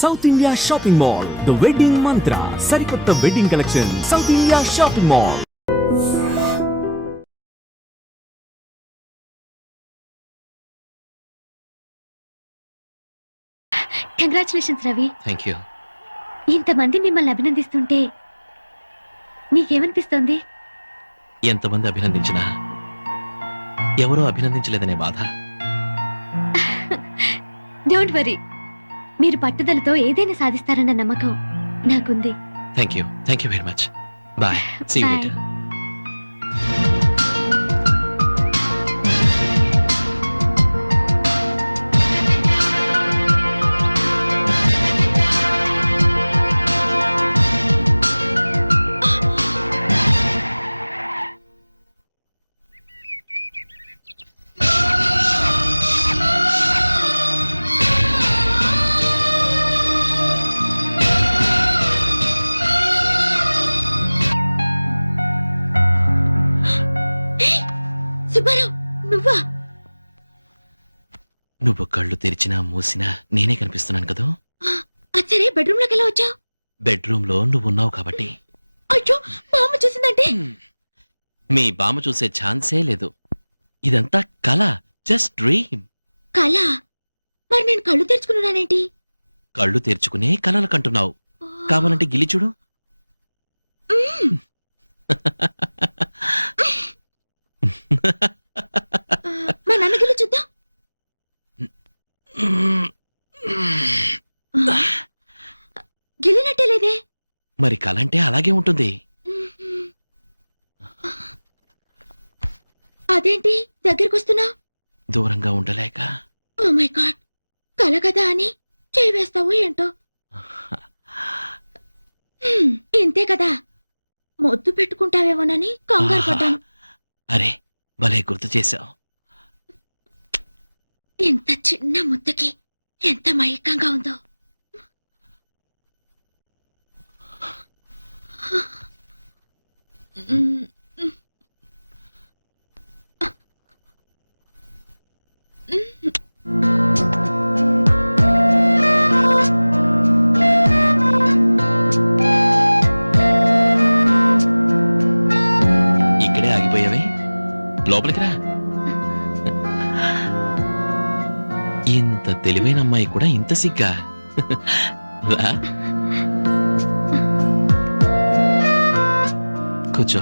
South India shopping mall, the wedding మంత్ర, సరికొత్త wedding collection, south India shopping mall. Congratulations Ravi. Thank you. ఇంతమంది మిమ్మల్ని అభినందిస్తుంటే నీకేమనిపిస్తోంది? ఎంతమంది అభినందించినా ఎవరో అభినందించలేదనే బాధ. డోంట్ వరీ, మీరు పట్టుదలతో ఏదైనా సాధిస్తారన్న నమ్మకం నాకుంది. Thank you very much. Bye, see you later. నువ్వా? నువ్వు కళ్ళు తెరిచినా మూసినా నేనే కనిపిస్తున్నాను కదా. సరే, బెడ్రూమ్ లోకి ఎలా వచ్చావు? బెడ్రూమ్ లో నువ్వు ఉన్నావు కాబట్టి. అయ్యో, బామ్మ చూసిందంటే? మీ బామ్మ చూసే ఛాన్సే లేదు. ఇదంతా కళ, జస్ట్ డ్రీమ్. కళ? మరి నేను కళ్ళు తెరుచుకున్నానేంటి? కళ్ళు తెరుచుకునే కలలు కంటున్నావు. కావాలంటే గిలి చూడు. మా నాన్న గిల్లి చూద్దాం. గిల్లినట్టే లేదే. మరి కలంటే అలాగే ఉంటుంది. అదేంటి దగ్గరికి వస్తున్నా? దూరంగా ఉండలేక. ఓ మై గాడ్, కల కదా అని చేయి వేస్తావు ఏంటో. ఇంతే కదా, మొద్దు పెట్టుకుంటావేమోనని కంగారు పడ్డాను. అరే, భలే గుర్తు చేశావు. ఇంత చిన్న ముద్దకి ఎంత మైకంగా ఉందో. ఇక్కడే ఆగిపోయావే, లోపలికి రా. ఇంత తెలివైన అమ్మాయి కూడా ఇంత సిగ్గా? రా, కూర్చో.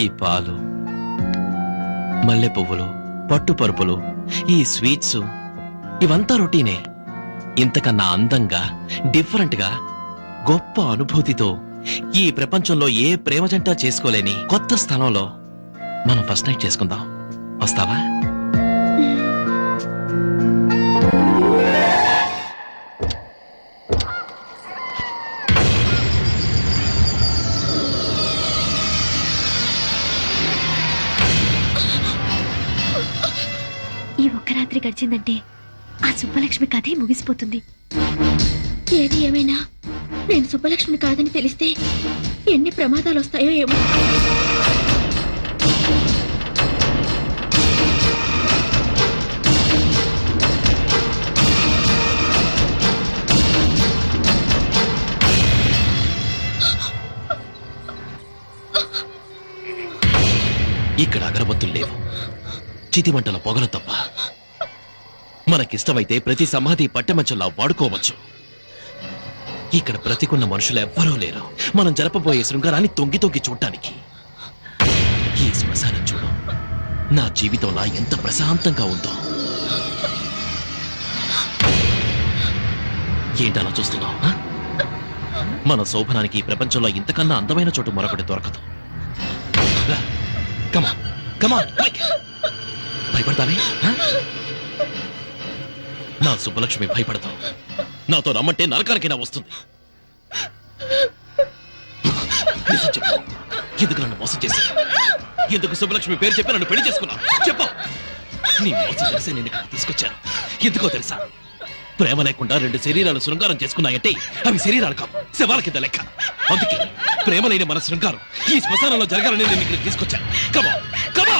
ఈ పాలు, మల్లె పువ్వులు, పట్టు పరుపులు, ఈ స్వీట్స్ ఇవంతా రొటీనే. ఇంతకన్నా అందంగా, డిఫరెంట్ గా, గొప్ప అనుభూతితో ఈ ప్రపంచంలో ఏ ప్రేమ జంట చేసుకోలేని కొత్త స్థలంలో మనం ఫస్ట్ నైట్ చేసుకుందాం. వస్తావా? ఈ ఒక్క రాత్రి గడిచిందంటే ఆ సుబ్బలక్ష్మి కథే ముగిసిపోతుంది. ఏది ఏమైనా నేను సుబ్బలక్ష్మి కాదని తెలిస్తే ఎన్ని ప్రమాదాలు వస్తాయో ఏమో. ఇక్కడ అగరబత్తులు లేవు, చితిమంటల పొగలు తప్ప. మనకిష్టమైతే ప్రతి సమాధి పట్టెమంచంలా వాడుకోవచ్చు. ఇక్కడ బ్రతికున్న మనుషులు ఎవ్వరూ లేరు మనం జరపబోయే శృంగారాన్ని తొంగి తొంగి చూడటానికి. ఈ శ్మశానం చూడు, నా జీవితంలా ఎంత ప్రశాంతంగా ఉందో. ఏంటలా చూస్తున్నావు? మన శోభనానికి ఈ ప్రపంచంలో ఇంతకన్నా అందమైన చోటు మరొకటి దొరకదు. కమా కమా, భయపడతావే? నా సుబ్బలక్ష్మి భయపడతావు. నాతో రమ్మంటే నరకానికైనా వస్తుంది. ఎందుకు నన్ను మోసం చేసి, ఎందుకు సుబ్బలక్ష్మి పేరు చెప్పి నన్ను పెళ్లి చేసుకున్నావు? చెప్పు. నీ మోసం తెలిసి నేను ఇక్కడ తీసుకొచ్చాను. ఎందుకో తెలుసా? ప్రేమ లేకుండా రెండు శరీరాలు శృంగారం చేసుకున్నాయంటే అవి శరీరాలు కావు, శవాల కింద లెక్క. అందుకే ప్రేమ లేని మన శృంగారం ఈ శ్మశానంలో జరగాలని నేను ఇక్కడికి తీసుకొచ్చాను. కమా కమా.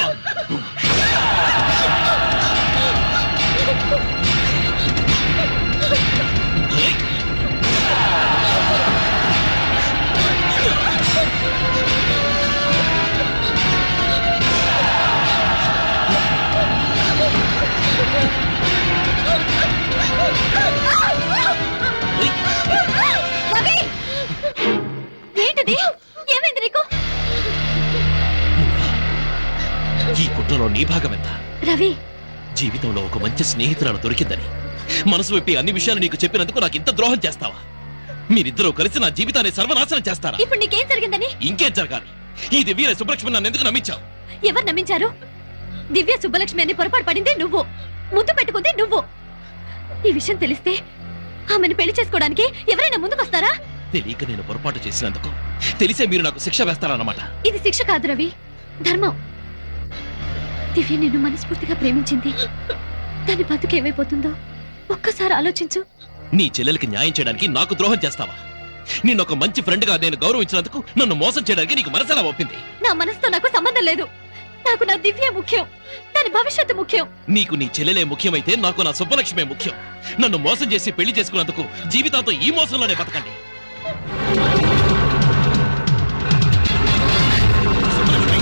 నీ భాగం ఎంత? రవి, జీవితంలో ఒక మంచి స్నేహితురాలు దొరికిందని మనసు విప్పి అన్ని విషయాలు నీకు చెప్పినందుకు నాకు ఇంత ద్రోహం చేస్తావా? మీరిద్దరూ కలిసి నా జీవితాన్ని సర్వనాశనం చేస్తారా? ఇప్పుడు నీకేం జరిగిందని? ఇంకేం జరగాలి? ఈ దివ్య సుబ్బలక్ష్మి నన్ను ఎందుకు నమ్మించావు? ఎవరు నమ్మించారు? దివ్య సుబ్బలక్ష్మి అని పొరపాటు పడింది నువ్వు, ముద్దు పెట్టుకుంది నువ్వు. ఈ విషయం తెలిస్తే ఆమెను పెళ్లి చేసుకోవడానికి ఎవరైనా ముందుకొస్తారా? తెలియక నేను పొరపాటు చేసినందుకు తెలిసే మీరు నాకు శిక్ష వేస్తారన్నమాట. ఇది శిక్ష కాదు రవి, ధర్మం. దివ్య నిన్ను మనస్ఫూర్తిగా ప్రేమించింది. దాని బతుకేమైపోతుందో ఒక్కసారి ఆలోచించు. నీ చెల్లెలకి న్యాయం చేయడానికి నాకు ద్రోహం చేస్తావా? నిన్ను ఒక మంచి ఫ్రెండ్ గా నేను గౌరవించినందుకు నన్ను మోసం చేయడానికి నీకు మనసెలా ఒప్పింది? నా మనసుతో నాకు సంబంధం లేదు. నాకు నా దివ్య ముఖ్యం, దాని భవిష్యత్తు ముఖ్యం. నీకు నీ చెల్లెలే ముఖ్యమైతే నాకు నా సుబ్బలక్ష్మే ముఖ్యం. నన్ను మోసం చేసి పెళ్లి చేసుకున్నందుకు జీవితాంతో ఈ మోసంలోనే బతకండి. సుబ్బలక్ష్మి!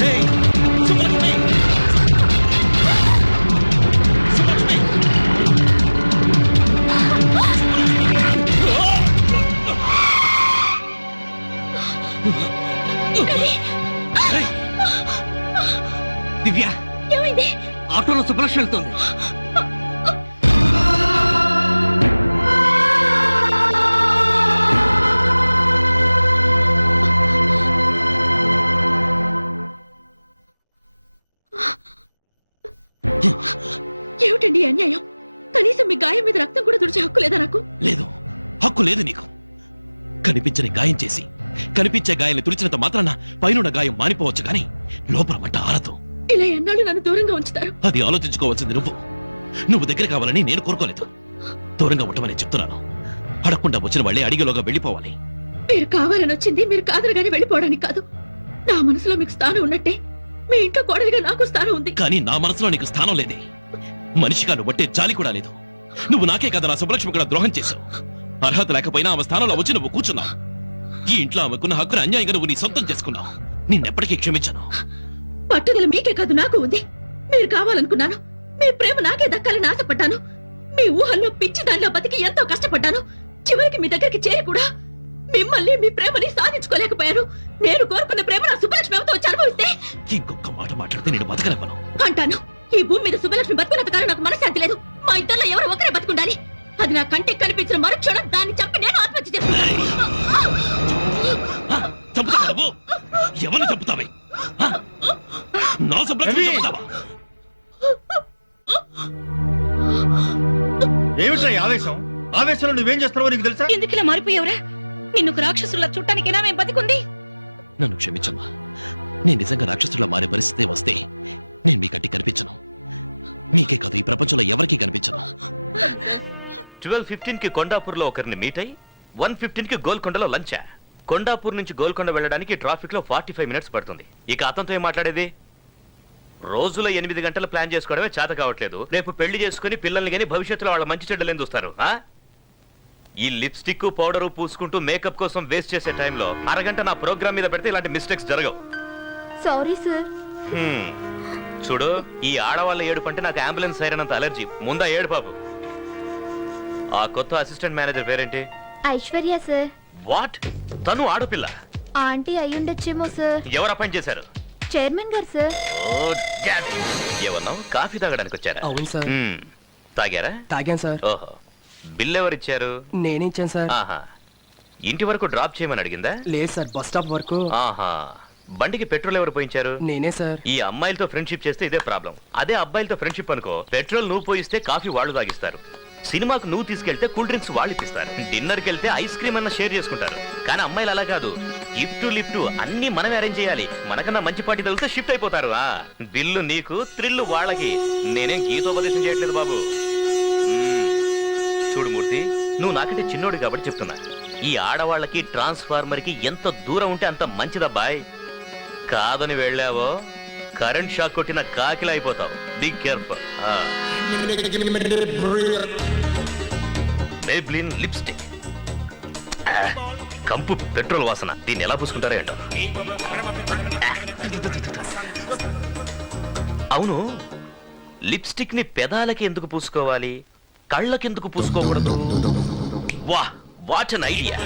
Hey! సుబ్బలక్ష్మి! సుబ్బలక్ష్మి! Hey! దివ్య, ఏమైంది? ఆటోలో సుబ్బలక్ష్మి వెళ్తుంది. ఏమిటండి ఈ అన్యాయం? కనీసం మీ గాయం మీద రక్తం కూడా తుడిచే హక్కు లేదా నాకు? లేదు, హక్కు లేదు నీకు. కనిపించని గాయం చేసి కనిపించే గాయాన్ని తుడిచినంత మాత్రాన పైనున్న గాయం మానిపోవచ్చు గాని లోపల మంట ఆరదు. ఇలా ఎన్నాళ్ళు నన్ను దూరంగా ఉంచుతారు? అది ఆలోచించుకోవాల్సింది నువ్వు దగ్గర కావాలని నేను కోరుకోలేదు. దూరంగా ఉండమని చెప్తున్నాను. అడగకుండా వచ్చిన వాళ్ళే అడిగేలోగా వెళ్ళిపోవాలి. మీరు కావాలని వచ్చింది మీరు కాదనగానే వెళ్ళిపోవడానికి కాదు. నా మనసులో మీకు స్థానం ఉన్నట్టే మీ ఇంట్లో కోడలిగా నాకు స్థానం ఉంది. కానీ నా మనసులో నీకు స్థానం లేదే. మనిషిగా నువ్వు బట్టే జాలి కూడా లేదు. నువ్వు నాకే కదా నా సుబ్బలక్ష్మి కూడా ద్రోహం చేశావు. అర్హత లేకపోయినా ఆమె స్థానంలో వచ్చి నువ్వు కూర్చున్నావు. ఈ ఇంట్లో ఆమెకున్న హక్కును అన్యాయంగా నువ్వు నీ సొంతం చేసుకున్నావు. నిన్నెప్పటికీ క్షమించను. పట్టుదల మీకే కాదు నాకు ఉంది. మీరు కావాలనుకున్నాను. మీ ప్రేమ నాకే దక్కాలని ఆశపడ్డాను. మీ ఊహల్లో పిచ్చి దానిలో బతికి ఎంతో కష్టపడ్డాను. చివరికి మీ దగ్గరికి చేరి కూడా మిమ్మల్ని మీ ప్రేమని సాధించుకోలేకపోయాను. నేను కోరుకున్న ప్రేమ నా సుబ్బలక్ష్మి ఎవరితో వచ్చి అనుభవిస్తే ఇంకొక మాట మాట్లాడితే నేను బతకనివ్వను అంటాను. ఈ భూమి మీద సుబ్బలక్ష్మి బతుకున్నంత కాలం నాకు మనశ్శాంతి లేదు. మా ఇద్దరిలో ఎవరు ఒకరే బతుకుండాలి. అది నా కంటికి కనిపించిన మరుక్షణం దాన్ని చంపి నేను ఆత్మహత్య చేసుకున్నాను. చంపుతావా నువ్వు? ఎవరిని చంపుతావే? నా సుబ్బలక్ష్మి చంపుతావా? ఏమిట్రా ఈ ఆవేశం? ఆవేశంలో నువ్వేం చేస్తున్నావో నీకు తెలుసా? ఎందుకు ఇలా మారిపోయావురా? నిన్ను రాక్షసుల చుట్టానికైనా మేము బతికుంది. నన్ను క్షమించమ్మా. నేను నిజంగా రాక్షసులా మారే పరిస్థితి వస్తే నేను మీ కంటికి కనిపించను. మీకే కాదు ఈ ప్రపంచంలో ఎవరికీ కనిపించను. 12:15 కి కొండాపూర్ లో ఒకరిని మీట్ అయి 1:15 కి గోల్కొండలో లంచా. కొండాపూర్ నుంచి గోల్కొండ వెళ్ళడానికి ట్రాఫిక్ లో 45 మినిట్స్ పడుతుంది. ఇక అతనితో ఏం మాట్లాడేది? రోజులో 8 గంటలు ప్లాన్ చేసుకోవడమే చేత కావట్లేదు. రేపు పెళ్లి చేసుకుని పిల్లల్ని గాని భవిష్యత్తులో వాళ్ళ మంచి చెడ్డలు ఏం చూస్తారు? ఈ లిప్స్టిక్ పౌడరు పూసుకుంటూ మేకప్ కోసం వేస్ట్ చేసే టైంలో అరగంట నా ప్రోగ్రామ్ మీద పెడితే ఇలాంటి మిస్టేక్స్ జరగవు. Sorry sir. చూడు, ఈ ఆడవాళ్ళ ఏడుపు అంటే నాకు అంబులెన్స్ సైరనంత అలర్జీ. ముందా ఏడు పాపు. ఆ కొత్త అసిస్టెంట్ మేనేజర్ పేరేంటి? ఐశ్వర్య సార్. వాట్? తను ఆడపిల్ల? ఆంటీ అయ్యుండొచ్చేమో సార్. ఎవరు అపాయింట్ చేశారు? చైర్మన్ గారు సార్. ఏమన్నావు? కాఫీ తాగడానికి వచ్చారా? అవును సార్. తాగారా? తాగాను సార్. ఓహో, బిల్ ఎవరిచ్చారు? నేనే ఇచ్చాను సార్. ఆహా, ఇంటి వరకు డ్రాప్ చేయమని అడిగిందా? లేదు సార్, బస్ స్టాప్ వరకు. ఆహా, బండికి పెట్రోల్ ఎవరు పోయించారు? నేనే సార్. ఈ అమ్మాయిలతో ఫ్రెండ్షిప్ చేస్తే ఇదే ప్రాబ్లం. అదే అబ్బాయిలతో ఫ్రెండ్షిప్ అనుకో, పెట్రోల్ నువ్వు పోయిస్తే కాఫీ వాళ్ళు తాగిస్తారు. సినిమాకు నువ్వు తీసుకెళ్తే కూల్ డ్రింక్స్ వాళ్ళు ఇప్పిస్తారు. డిన్నర్కి వెళ్తే ఐస్ క్రీమ్ అన్న షేర్ చేసుకుంటారు. కానీ అమ్మాయిలు అలా కాదు. గిఫ్ట్ లిఫ్ట్ అన్ని మనమే అరేంజ్ చేయాలి. మనకన్నా మంచి పార్టీ తగిలితే షిఫ్ట్ అయిపోతారు. బిల్లు నీకు, థ్రిల్లు వాళ్ళకి. నేనేం గీతోపదేశం చేయట్లేదు బాబు. చూడు మూర్తి, నువ్వు నాకంటే చిన్నోడు కాబట్టి చెప్తున్నా. ఈ ఆడవాళ్ళకి ట్రాన్స్ఫార్మర్ కి ఎంత దూరం ఉంటే అంత మంచిదబ్బాయ్. కాదని వెళ్ళావో కరెంట్ షాక్ కొట్టిన కాకిలా అయిపోతావు. Be careful. మేబ్లిన్ లిప్స్టిక్, కంపు పెట్రోల్ వాసన. దీన్ని ఎలా పూసుకుంటారో ఏంటో. అవును, లిప్స్టిక్ ని పెదాలకి ఎందుకు పూసుకోవాలి, కళ్ళకెందుకు పూసుకోకూడదు? వా, what an idea.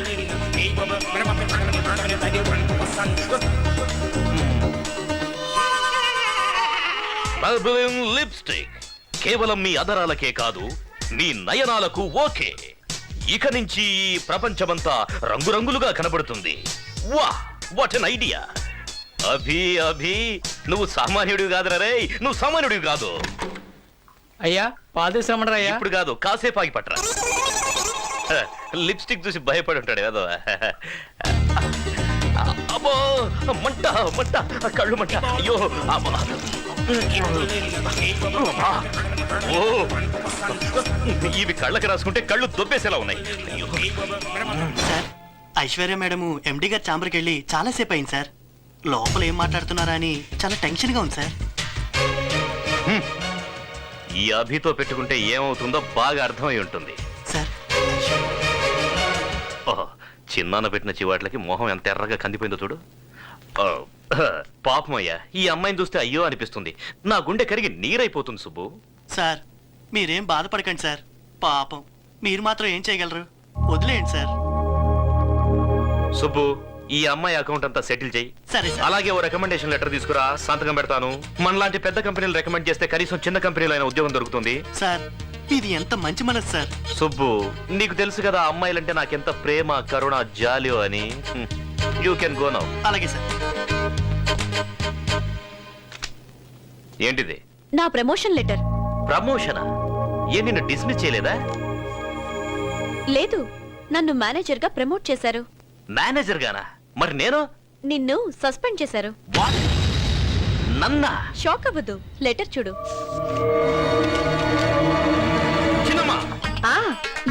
Maybelline lipstick కేవలం మీ అదరాలకే కాదు మీ నయనాలకు ఓకే. ఇక నుంచి ఈ ప్రపంచమంతా రంగురంగులుగా కనబడుతుంది. వా what an idea. Abhi Abhi నువ్వు సామాన్యుడివి కాదురా రే, నువ్వు సామాన్యుడివి కాదు. అయ్యా పాలు తీసుకురమ్మరా అయ్యా. ఇప్పుడు కాదు, కాసేపు ఆగి పట్టరా. లిప్స్టిక్ చూసి భయపడి ఉంటాడు ఏదో. అబ్బో మంట మంట, కళ్ళు మంట, అయ్యో అబ్బా. ఓ ఇవి కళ్ళకి రాసుకుంటే కళ్ళు దొబ్బేసేలా ఉన్నాయి. అయ్యో. సార్ ఐశ్వర్య మేడము ఎండి గారి ఛాంబర్కి వెళ్ళి చాలాసేపు అయింది సార్. లోపల ఏం మాట్లాడుతున్నారా అని చాలా టెన్షన్గా ఉంది సార్. ఈ అభితో పెట్టుకుంటే ఏమవుతుందో బాగా అర్థమై ఉంటుంది. సార్ ఓహో, చిన్నాన్న పెట్టిన చివాట్లకి మొహం ఎంత ఎర్రగా కందిపోయిందో చూడు. ఓ, పాపం అయ్యా, ఈ అమ్మాయిని చూస్తే అయ్యో అనిపిస్తుంది. నా గుండె కరిగి నీరైపోతుంది సుబ్బు. సార్ మీరేం బాధపడకండి సార్. పాపం మీరు మాత్రం ఏం చేయగలరు, వదిలేయండి సార్. సుబ్బు, ఈ అమ్మాయి అకౌంట్ అంతా సెటిల్ చేయి. సరే సార్. అలాగే ఓ రికమెండేషన్ లెటర్ తీసుకురా, సంతకం పెడతాను. మనలాంటి పెద్ద కంపెనీలు రికమెండ్ చేస్తే కనీసం చిన్న కంపెనీలో అయినా ఉద్యోగం దొరుకుతుంది. సార్ ఇది ఎంత మంచి మనసు సార్. సుబ్బు, నీకు తెలుసు కదా అమ్మాయిలంటే నాకెంత ప్రేమ, కరుణ, జాలియో అని. You can go now. అలాగే సార్. ఏంటిది? నా ప్రమోషన్ లెటర్. ప్రమోషనా? ఏ నిన్ను డిస్మిస్ చేయలేదా? లేదు, నన్ను మేనేజర్ గా ప్రమోట్ చేశారు. మేనేజర్ గానా? మరి నేను? నిన్ను సస్పెండ్ చేశారు. What? నన్నా? షాక్ అవ్వద్దు, లెటర్ చూడు. చిన్నమ్మా,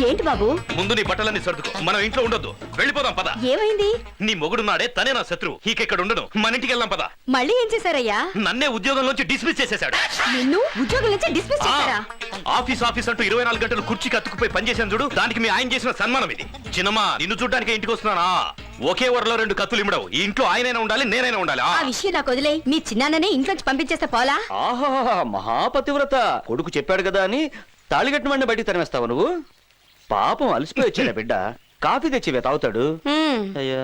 ఏంటి బాబు? ముందు నీ బట్టలన్నీ సర్దుకో. మనం ఇంట్లో ఉండొద్దు, వెళ్ళిపోదాం పద. ఏమైంది? నీ మొగుడున్నాడే, తనే నా శత్రువు. ఇక్కడ ఉండను, మన ఇంటికి వెళ్దాం పద. మళ్ళీ ఏం చేశారయ్యా? నన్నే ఉద్యోగంలోంచి డిస్మిస్ చేసేశాడు. నిన్ను ఉద్యోగం నుంచి డిస్మిస్ చేశారా? ఆఫీస్ ఆఫీస్ అంటూ 24 గంటలు కుర్చీకి అతుక్కుపోయి పనిచేసాను చూడు, దానికి మీ ఆయన చేసిన సన్మానం ఇది. చిన్నమ్మా, నిన్ను చూడ్డానికి ఇంటికి వస్తున్నానా? ఒకే వరలో 2 కత్తులు ఇమ్మడవు. ఈ ఇంట్లో ఆయనైనా ఉండాలి, నేనైనా ఉండాలి. ఆ విషయం నాకు వదిలే. మీ చిన్నాన్ననే ఇంట్లోంచి పంపించేస్తే పోలా? ఆహా మహాపతివ్రత కొడుకు చెప్పాడు కదా అని తాళిగట్టిన వాడిని బయటికి తరిమేస్తావు నువ్వు. పాపం అలసిపోయి వచ్చాడా బిడ్డ, కాఫీ తెచ్చివే తాగుతాడు. అయ్యా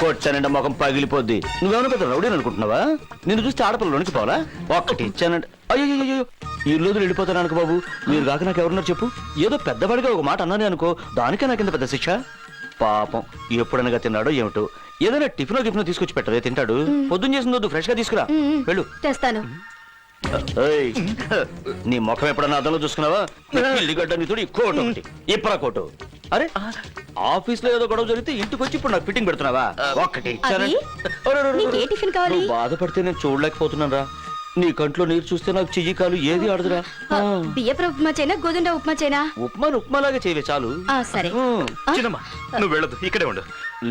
కొట్టానంటే ముఖం పగిలిపోద్ది. నువ్వేమన్నా పెద్ద రౌడీని అనుకుంటున్నావా? నిన్ను చూస్తే ఆడపిల్లలోనికి పోవాలా? ఒక్కటి ఇచ్చానంటే అయ్యో ఈ రోజులు వెళ్ళిపోతాను అనుకో బాబు. మీరు కాక నాకు ఎవరున్నారు చెప్పు? ఏదో పెద్దవాడిగా ఒక మాట అన్నానే అనుకో, దానికే నాకింత పెద్ద శిక్ష. పాపం ఎప్పుడనగా తిన్నాడో ఏమిటో. ఏదైనా టిఫినో గిఫినో తీసుకొచ్చి పెట్టవే, తింటాడు. పొద్దున్న చేసిందో ఫ్రెష్ గా తీసుకురా, వెళ్ళు. తెస్తాను. ఏయ్, నీ ముఖం ఎప్పుడన్నా అద్దంలో చూసుకున్నావా? ఇల్లిగడ్డ నీతుడు కోటు ఒకటి, ఇప్పరా కోటు. అరే ఆఫీస్ లో ఏదో గొడవ జరిగితే ఇంటికి వచ్చి ఇప్పుడు నాకు ఫిట్టింగ్ పెడుతున్నావా? ఒక్కటి ఇచ్చానంటే నీకే టిఫిన్ కావాలి? నువ్వు బాధపడితే నేను చూడలేకపోతున్నాను రా. నీ కంట్లో నీరు చూస్తే నాకు చెయ్యి కాలు ఏది ఆడదురా. బియ్యపు ఉప్మా చేయనా, గోధుమ ఉప్మా చేయనా? ఉప్మాను ఉప్మాలాగా చేయవే చాలు. సరే. చిన్నమ్మా, నువ్వు వెళ్ళదు, ఇక్కడే ఉండు.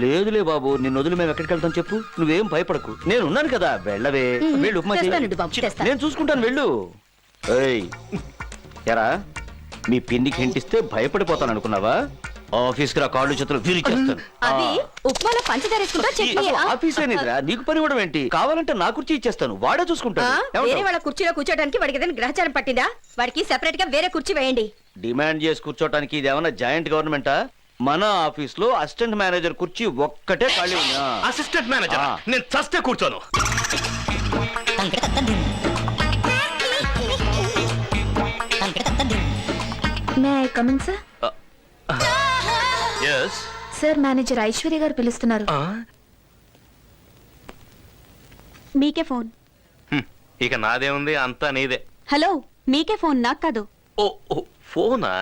లేదులే బాబు, నిన్ను వదిలి మేము ఎక్కడికి వెళ్తాం చెప్పు? నువ్వేం భయపడకు, నేను ఉన్నాను కదా. వెళ్ళవే, వెళ్ళు ఉప్మా చెయ్యి. తెస్తానండి బాబు, తెస్తాను. నేను చూసుకుంటాను, వెళ్ళు. ఏయ్ ఎరా, మీ పిన్నికి హింటిస్తే భయపడిపోతాను అనుకున్నావా? ఆఫీస్ కి రా, కాళ్ళు చేతులు విరిచేస్తాను. అది ఉప్మాలో పంచదార వేసుకుంటా, చట్నీ. ఆఫీస్ ఏనిదిరా, నీకు పని ఇవ్వడం ఏంటి? కావాలంటే నా కుర్చీ ఇచ్చేస్తాను, వాడే చూసుకుంటాను. వేరే ఏమంటావ్? వాళ్ళ కుర్చీలో కూర్చోడానికి వాడికి ఏదైనా గ్రహచారం పట్టిందా? వాడికి సెపరేట్ గా వేరే కుర్చీ వేయండి. డిమాండ్ చేసి కూర్చోటానికి ఇది ఏమన్నా జాయింట్ గవర్నమెంటా? మన ఆఫీస్ లో అసిస్టెంట్ మేనేజర్ కుర్చీ ఒక్కటే ఖాళీ ఉందా? అసిస్టెంట్ మేనేజర్ నేను చస్తే కూర్చోను. May I come in sir? Yes. Sir manager Aishwarya గారు పిలుస్తున్నారు. మీకే ఫోన్. ఇక నాదేముంది, అంతా నీదే. హలో, మీకే ఫోన్, నాకు కాదు. ఓ ఫోనా?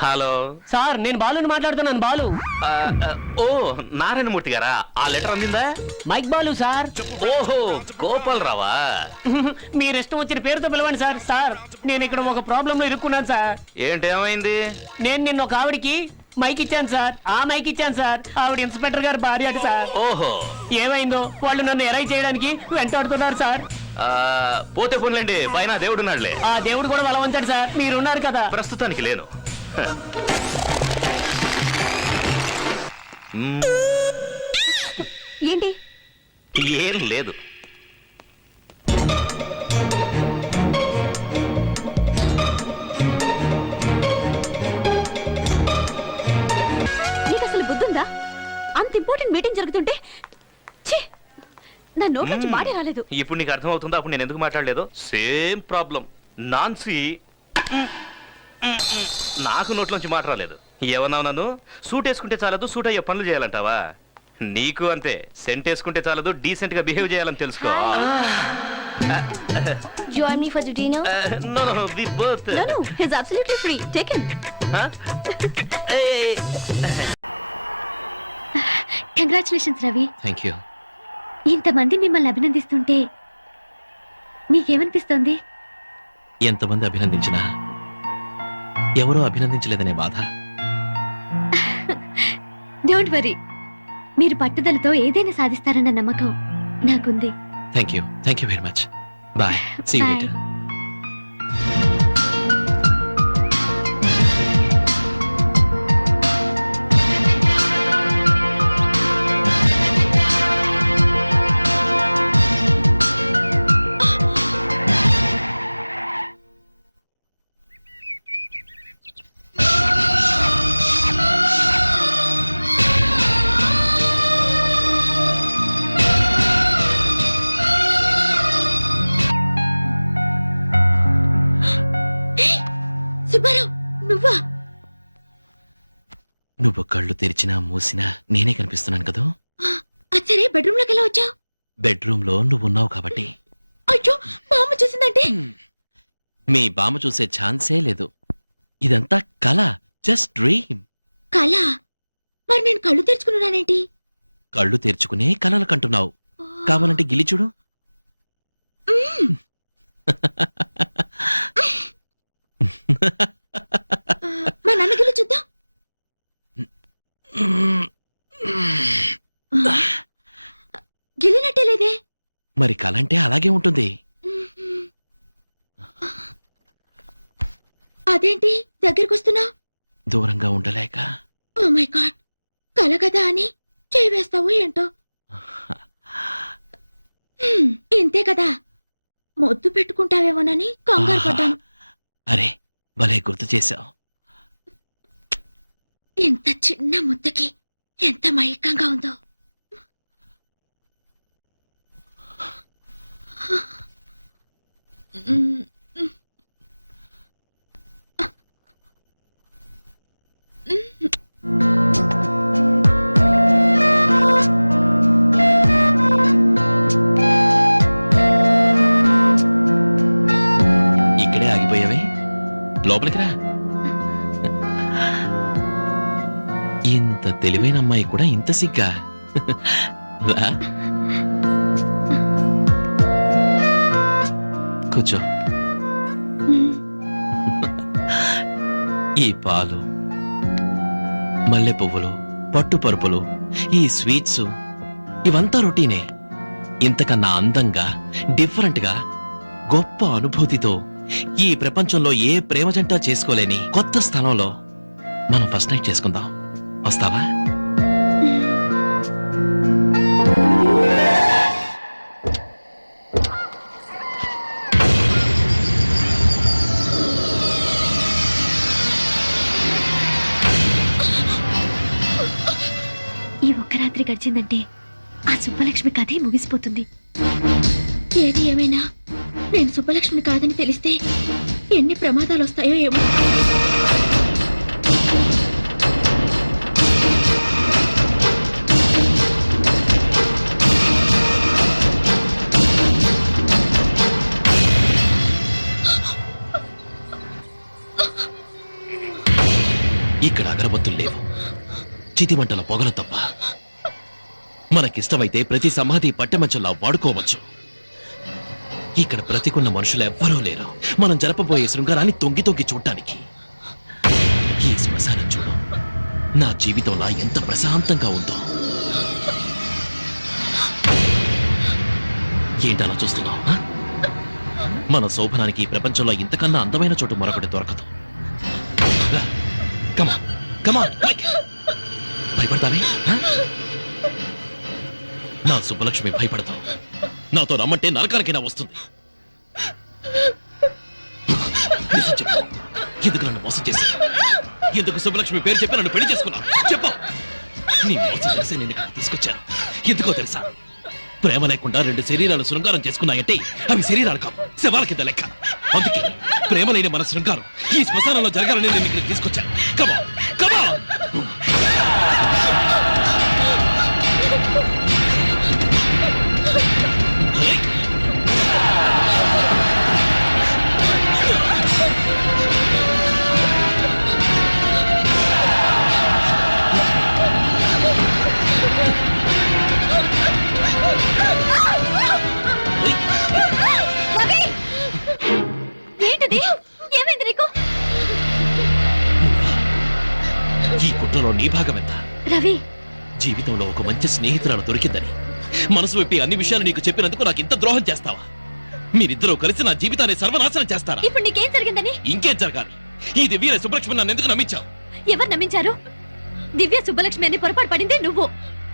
హలో సార్, నేను బాలుని మాట్లాడుతున్నాను. బాలు. ఓ నారాయణమూర్తి గారా? ఆ లెటర్ అందిందా? Mike Balu sir. Oho, Gopal రావా? మీరు ఇష్టం వచ్చిన పేరుతో పిలవండి సార్. సార్, నేను ఇక్కడ ఒక ప్రాబ్లం లో ఇరుక్కున్నాను సార్. ఏంటేమైంది? నేను నిన్న ఒక ఆవిడికి మైక్ ఇచ్చాను సార్. ఆ మైక్ ఇచ్చాను సార్. ఆవిడ ఇన్స్పెక్టర్ గారు భార్య అటు సార్. ఓహో, ఏమైందో వాళ్ళు నన్ను ఎరై చేయడానికి వెంటాడుతున్నారు సార్. పోతే పోన్లేండి, పైన దేవుడున్నాడులే. ఆ దేవుడు కూడా బలవంతాడు సార్, మీరున్నారు కదా. ప్రస్తుతానికి లేను. ఏంటి? ఏం లేదు. నీకు అసలు బుద్ధుందా? అంత ఇంపార్టెంట్ మీటింగ్ జరుగుతుంటే ఛీ! నా నోట్ నుంచి మాడే రాలేదు. ఇప్పుడు నీకు అర్థం అవుతుందా అప్పుడు నేను ఎందుకు మాట్లాడలేదు? Same problem. నాన్సీ నాకు నోట్లోంచి మాట రాలేదు. ఏమన్నావు నన్ను? సూట్ వేసుకుంటే చాలదు, సూట్ అయ్యే పనులు చేయాలంటావా? నీకు అంతే. సెంట్ వేసుకుంటే చాలదు, డీసెంట్ గా బిహేవ్ చేయాలని తెలుసుకో. Join me for the dinner. No, we both. No, he's absolutely free. Take him. Huh? Hey. Congratulations Ravi. Thank you. ఇంతమంది మిమ్మల్ని అభినందిస్తుంటే నీకేమనిపిస్తోంది? ఎంతమంది అభినందించినా ఎవరో అభినందించలేదనే బాధ. డోంట్ వరీ, మీరు పట్టుదలతో ఏదైనా సాధిస్తారన్న నమ్మకం నాకుంది. Thank you very much. Bye. See you Bye. Later. Subbarao, నువ్వా? నువ్వు కళ్ళు తెరిచినా మూసినా నేనే కనిపిస్తున్నాను కదా. అచ్చరే బెడ్రూమ్ లోకి ఎలా వచ్చావు? బెడ్రూమ్ లో నువ్వున్నావు కాబట్టి. అయ్యో, మా అమ్మ చూసిందంటే? మీ బామ్మ చూసే ఛాన్సే లేదు. ఇదంతా కళ, జస్ట్ డ్రీమ్. కళ? మరి నేను కళ్ళు తెరుచుకున్నానేంటి? కళ్ళు తెరుచుకునే కలలు కంటున్నావు. కావాలంటే గిలి చూడు. మా నాన్నగిలో చూద్దాం. గిలినట్టే లేదే. మరి కలంటే అలాగే ఉంటుంది. అదేంటి దగ్గరకు వస్తున్నా? దూరంగా ఉండలేక. ఓ మై గాడ్, కల కదా అని చేయి వేస్తావు ఏంటో. ఇంతే కదా, మొద్దు పెట్టుకుంటావేమోనని కంగారు పడ్డాను. అరే, భలే గుర్తు చేశావు. ఇంత చిన్న ముద్దకి ఎంత మైకంగా ఉందో. ఇక్కడే ఆగిపోయావే, లోపలికి రా. ఇంత తెలివైన అమ్మాయి కూడా ఇంత సిగ్గా? రా, కూర్చో. ఈ పాలు, మల్లె పువ్వులు, పట్టు పరుపులు, ఈ స్వీట్స్ ఇవంతా రొటీనే. ఇంతకన్నా అందంగా, డిఫరెంట్ గా, గొప్ప అనుభూతితో ఈ ప్రపంచంలో ఏ ప్రేమ జంట చేసుకోలేని కొత్త స్థలంలో మనం ఫస్ట్ నైట్ చేసుకుందాం. వస్తావా? ఈ ఒక్క రాత్రి గడిచిందంటే ఆ సుబ్బలక్ష్మి కథే ముగిసిపోతుంది. ఏది ఏమైనా నేను సుబ్బలక్ష్మి కాదని తెలిస్తే ఎన్ని ప్రమాదాలు వస్తాయో ఏమో. ఇక్కడ అగరబత్తులు లేవు, చితిమంటల పొగలు తప్ప. మనకిష్టమైతే ప్రతి సమాధి పట్టెమంచంలా వాడుకోవచ్చు. ఇక్కడ బ్రతికున్న మనుషులు ఎవ్వరూ లేరు మనం జరపబోయే శృంగారాన్ని తొంగి తొంగి చూడటానికి. ఈ శ్మశానం చూడు, నా జీవితంలా ఎంత ప్రశాంతంగా ఉందో. ఏంటలా చూస్తున్నావు? మన శోభనానికి ఈ ప్రపంచంలో ఇంతకన్నా అందమైన చోటు మరొకటి దొరకదు. రా, come on, come on, quick. భయపడతావే? నా సుబ్బలక్ష్మి భయపడతావు. నాతో రమ్మంటే నరకానికైనా వస్తుంది. నిజం చెప్పు, ఎందుకు నన్ను మోసం చేసి, ఎందుకు సుబ్బలక్ష్మి పేరు చెప్పి నన్ను పెళ్లి చేసుకున్నావు? చెప్పు. నీ మోసం తెలిసే నేను ఇక్కడ తీసుకొచ్చాను. ఎందుకో తెలుసా? ప్రేమ లేకుండా రెండు శరీరాలు శృంగారం చేసుకున్నాయంటే అవి శరీరాలు కావు, శవాల కింద లెక్క. అందుకే ప్రేమ లేని మన శృంగారం ఈ శ్మశానంలో జరగాలని నేను ఇక్కడికి తీసుకొచ్చాను. కమా కమా రవి! ఏంటిది? ఏమైంది నీకు? ఈ కుట్రలో నీ భాగం ఎంత? రవి, జీవితంలో ఒక మంచి స్నేహితురాలు దొరికిందని మనసు విప్పి అన్ని విషయాలు నీకు చెప్పినందుకు నాకు ఇంత ద్రోహం చేస్తావా? మీరిద్దరూ కలిసి నా జీవితాన్ని సర్వనాశనం చేస్తారా? ఇప్పుడు నీకేం జరిగిందని? ఇంకేం జరగాలి? ఈ దివ్య సుబ్బలక్ష్మి నన్ను ఎందుకు నమ్మించావు? ఎవరు నమ్మించారు? దివ్య సుబ్బలక్ష్మి అని పొరపాటు పడింది నువ్వు,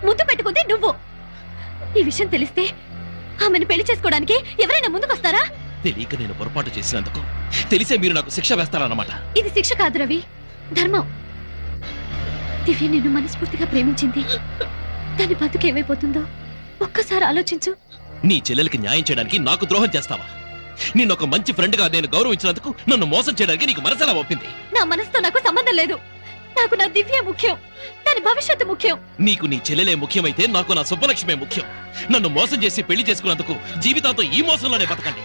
ముద్దు పెట్టుకుంది నువ్వు. ఈ విషయం తెలిస్తే ఆమెను పెళ్లి చేసుకోవడానికి ఎవరైనా ముందుకొస్తారా? తెలియక నేను పొరపాటు చేసినందుకు తెలిసే మీరు నాకు శిక్ష వేస్తారన్నమాట. ఇది శిక్ష కాదు రవి, ధర్మం. దివ్య నిన్ను మనస్ఫూర్తిగా ప్రేమించింది. దాని బతుకు ఏమైపోతుందో ఒక్కసారి ఆలోచించు. నీ చెల్లెలకి న్యాయం చేయడానికి నాకు ద్రోహం చేస్తావా? నిన్ను ఒక మంచి ఫ్రెండ్ గా నేను గౌరవించినందుకు నన్ను మోసం చేయడానికి నీకు మనసెలా ఒప్పింది? నా మనసుతో నాకు సంబంధం లేదు. నాకు నా దివ్య ముఖ్యం, దాని భవిష్యత్తు ముఖ్యం. నీకు నీ చెల్లెలే ముఖ్యమైతే నాకు నా సుబ్బలక్ష్మే ముఖ్యం. నన్ను మోసం చేసి పెళ్లి చేసుకున్నందుకు జీవితాంతం ఈ మోసంలోనే బతకండి.